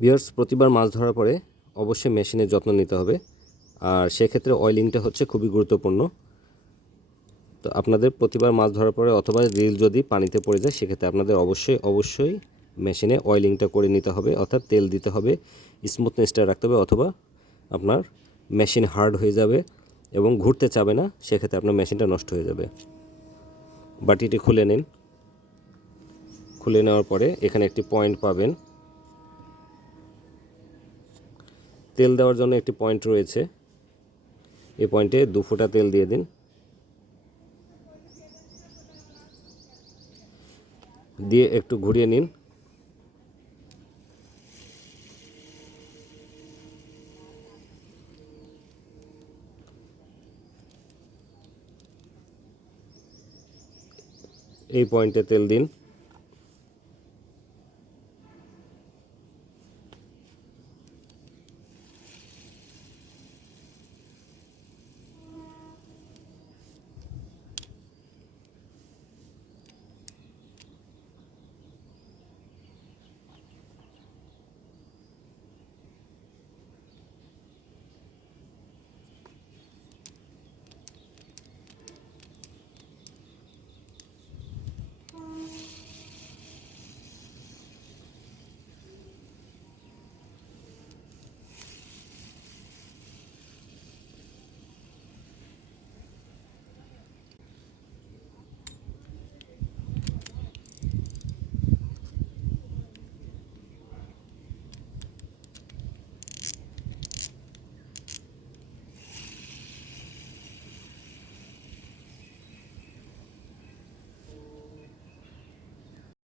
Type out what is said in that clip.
Viewers, প্রতিবার মাছ ধরার পরে অবশ্যই মেশিনের যত্ন নিতে হবে, আর সেক্ষেত্রে অয়েলিংটা হচ্ছে খুবই গুরুত্বপূর্ণ। তো আপনাদের প্রতিবার মাছ ধরার পরে অথবা রিল যদি পানিতে পড়ে যায় সেক্ষেত্রে আপনাদের অবশ্যই মেশিনে অয়েলিংটা করে নিতে হবে, অর্থাৎ তেল দিতে হবে, স্মুথনেসটা রাখতে হবে, অথবা আপনার মেশিন হার্ড হয়ে যাবে এবং ঘুরতে চাবে না, সেক্ষেত্রে আপনার মেশিনটা নষ্ট হয়ে যাবে। বাটিটি খুলে নিন। খুলে নেওয়ার পরে এখানে একটি পয়েন্ট পাবেন, তেল দেওয়ার জন্য একটি পয়েন্ট রয়েছে। এই পয়েন্টে 2 ফোঁটা তেল দিয়ে দিন। দিয়ে একটু ঘুরিয়ে নিন। এই পয়েন্টে তেল দিন।